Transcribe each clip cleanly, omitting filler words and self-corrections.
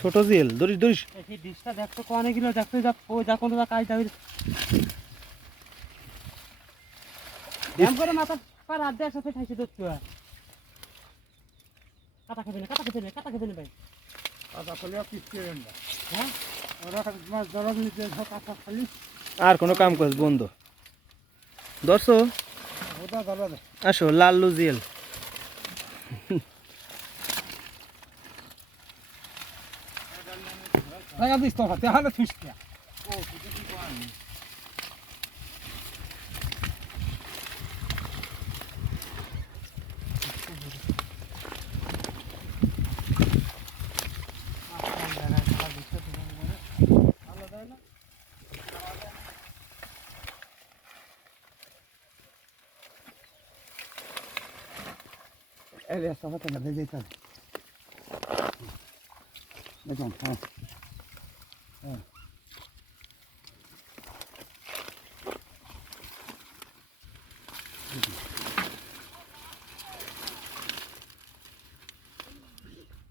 ছোট জিল ধরিস ধরিস এই ডিশটা দেখতো কোনে গিলো দেখতে যা ও যা কোন যা কাজ দাবি এম করে মাথা পার আধ দেড় সাথে খাইছে দত্ত কাটা খেবে না ভাই কাটা খেলে পিস করেন না হ্যাঁ ওরা মাছ ধরা নিতে কাটা খালি আর কোনো কাম করছ বন্ধ দর্শো ওটা ধরা দে আসো লাল্লু জিল টাকা দিস তো তাহলে থুসকিয়া ও কিছু কি করেন এই রাস্তা হতে না যেতে দেখুন হ্যাঁ হ্যাঁ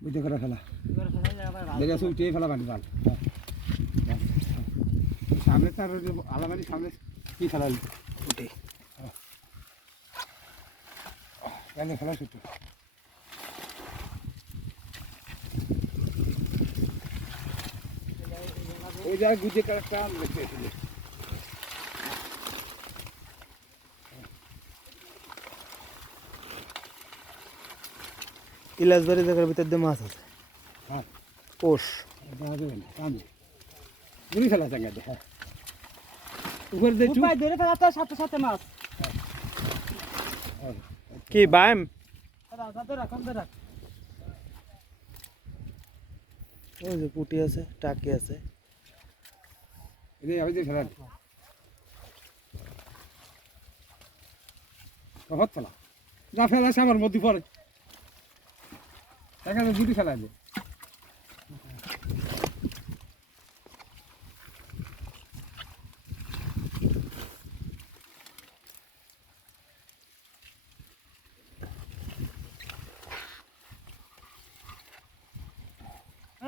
বুঝতে করে ফেলা দেখে আসে উঠিয়ে ফেলা বাড়ি জাল সামনে তার আলামারি সামনে কি ফেলা উঠে কেন ফেলা ছুটে ওই জায়গায় গুজে কারেক্টটা দেখতে এসেছিল ইলাজবাড়ি জায়গার ভিতর দিয়ে মাছ আছে হ্যাঁ পোষ ঘুরি ফেলা চাঙ্গা দে হ্যাঁ উপরে দিয়ে ভাই ধরে ফেলাতে সাথে সাথে মাছ কি বাইম রাখ ওই যে পুটি আছে টাকি আছে এই আমি যে ফেলা হত ফেলা যা ফেলা আমার মধ্যে পড়ে এখানে দুটি ফেলা যায়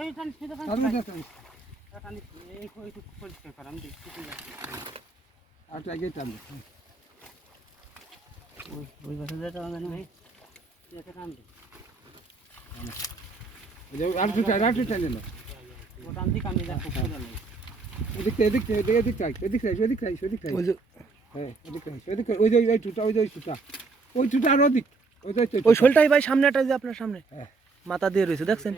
এই টানিস নিতে আমি পারিস দেখতে টানিস এই একটু পরিষ্কার কর আমি দেখতে যাচ্ছি আর টাইগে টান ওই পাশে যেটা আমাদের ভাই এটা টান দে আর একটু টাইলে না ও টান দি কামি যা খুব ভালো এদিক ওই যে হ্যাঁ এদিক ওই টুটা আর ওদিক ওই শোলটাই ভাই সামনেটা যে আপনার সামনে হ্যাঁ মাথা দিয়ে রয়েছে দেখছেন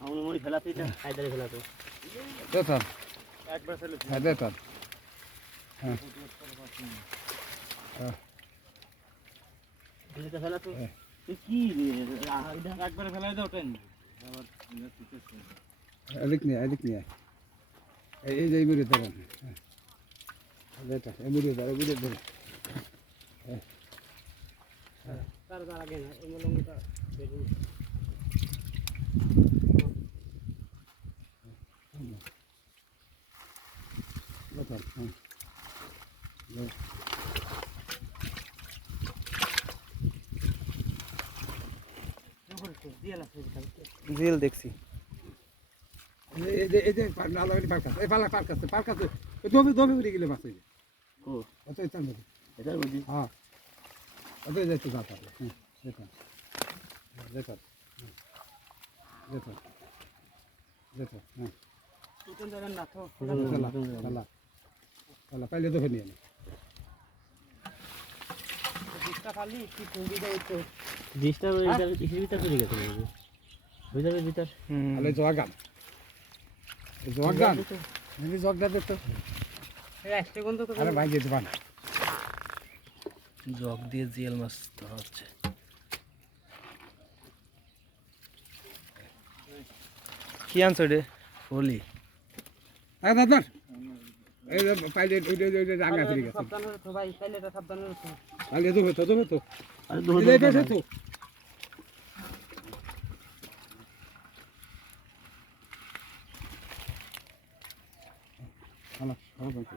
আমার মনে ফেলাতেই না হায়দারে ফেলাতো দেখুন একবার ফেলে হ্যাঁ দেখুন হ্যাঁ ফেলাতে ফেলাতো কি একবার ফেলাই দাও টেন এদিক নিয়ে এই যে মুড়ি ধরেন এই মুড়ি ধরে তার আগে না এই মলঙ্গটা বেরিয়ে দেখুন জিল দেখছি এই যে নালাবাড়ি পার্ক আছে দমে উড়ে গেলে মাছ হয়ে যায় ও অত ইচ্ছা নেই এটা বুঝি হ্যাঁ অত যাইতে যাতে দেখুন হ্যাঁ তুই যাবেন না তো চলা পাইলে দেখে নিয়ে ডিশটা খালি কি পুঁজি দেয় তো ডিশটা ওই ভিতর চলে গেছে ভিতরের ভিতর তাহলে জগান এমনি জগটা দেখতো একটা গন্ধ তো আরে ভাই যেতে পারে জগ দিয়ে জিয়াল মাছ ধরা হচ্ছে কি আনছো রে ফলি দাদা এই যে পাইলে ওইটা জায়গা ফিরে গেছে সাবধানে রেখো ভাই, পাইলেটা সাবধানে রেখো। পাইলে তো হতো আরে এই পাশে তো আমার সব আছে